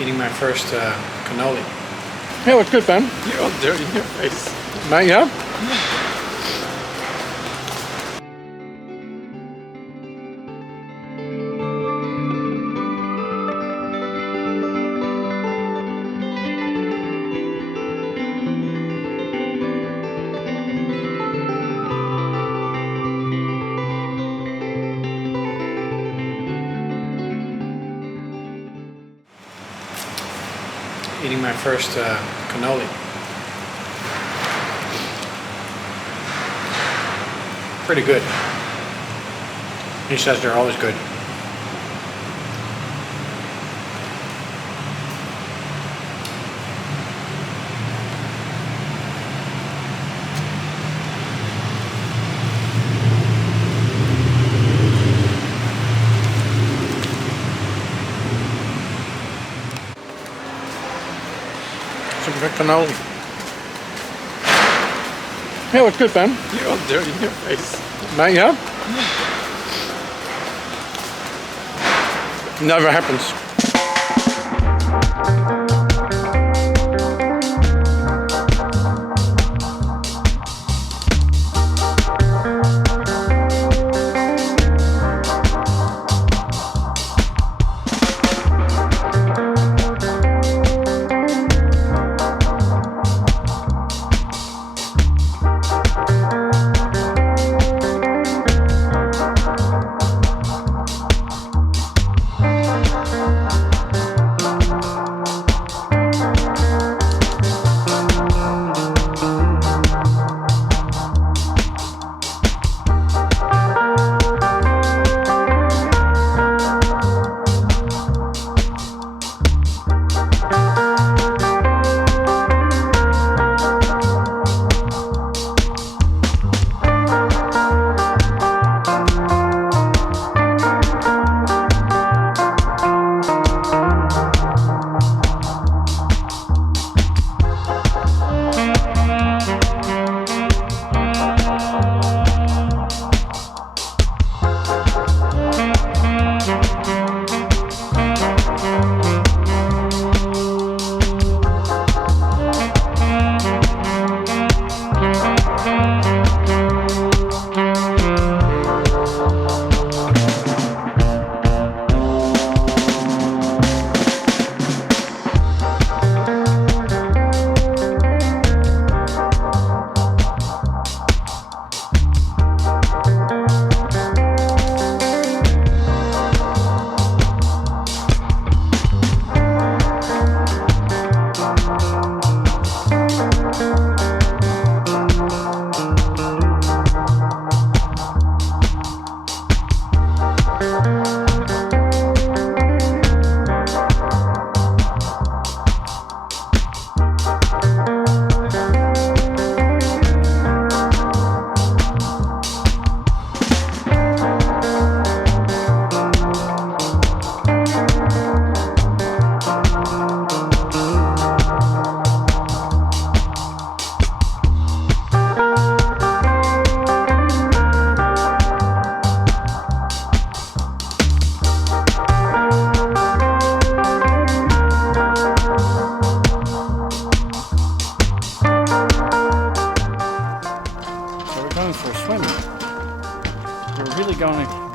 Eating my first cannoli. Yeah, it's good, man. You're all dirty in your face. Man, yeah? Eating my first cannoli. Pretty good. He says they're always good. Some good cannoli. Yeah, it's good, man. You're all dirty in your face. Man, yeah? Never happens.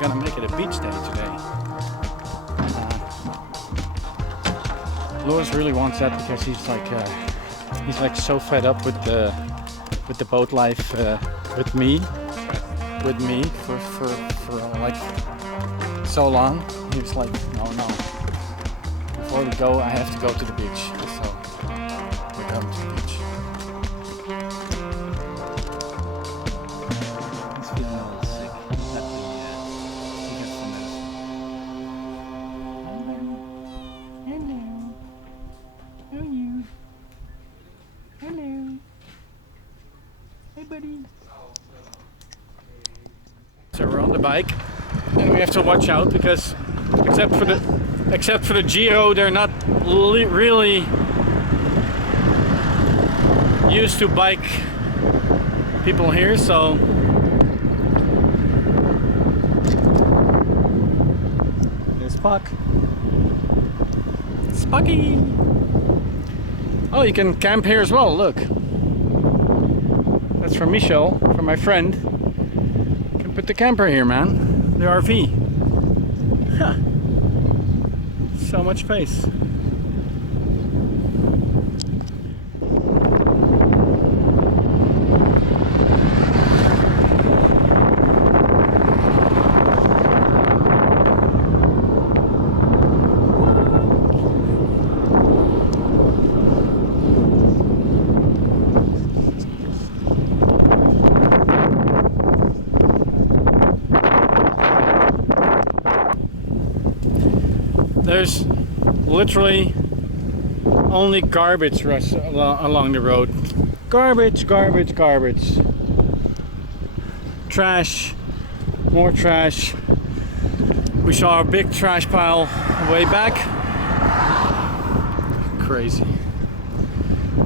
Gonna make it a beach day today. Lewis really wants that because he's like so fed up with the boat life with me for like so long. He was like, no, before we go I have to go to the beach, so we're going to the beach. He's feeling a little sick. He gets some medicine. Hello. How are you? Hello. Hey, buddy. So we're on the bike, and we have to watch out because, except for the Giro, they're not really used to bike people here. So there's Spock. Spocky! Oh, you can camp here as well, look. That's from Michel, from my friend. You can put the camper here, man. The RV. So much space. There's literally only garbage along the road. Garbage, garbage, garbage. Trash, more trash. We saw a big trash pile way back. Crazy.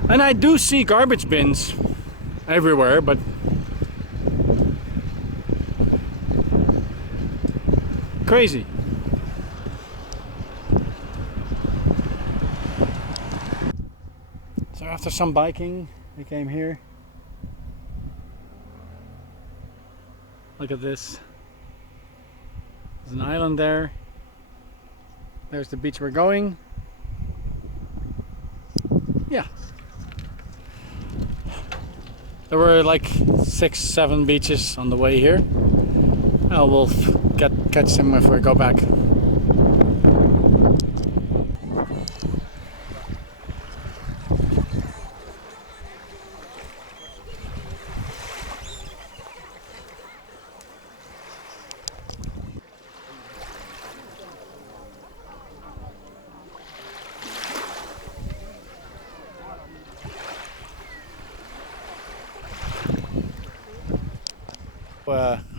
And I do see garbage bins everywhere, but crazy. So after some biking, we came here. Look at this. There's an island there. There's the beach we're going. Yeah. There were like 6, 7 beaches on the way here. We'll catch them if we go back.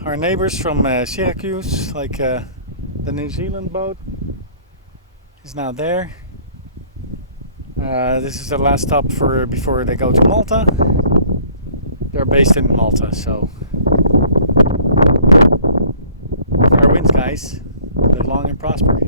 Our neighbors from Syracuse, like the New Zealand boat, is now there. This is the last stop before they go to Malta. They're based in Malta, so fair winds, guys. Live long and prosper.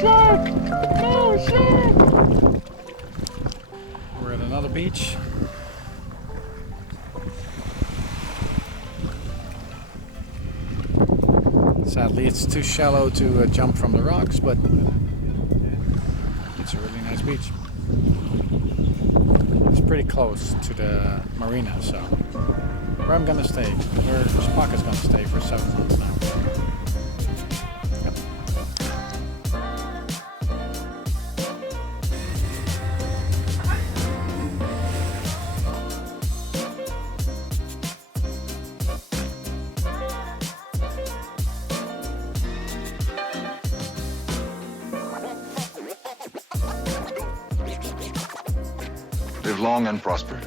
Shark! No, shark! We're at another beach. Sadly, it's too shallow to jump from the rocks, but it's a really nice beach. It's pretty close to the marina, so where I'm gonna stay, where Spock is gonna stay for 7 months now. Live long and prosper.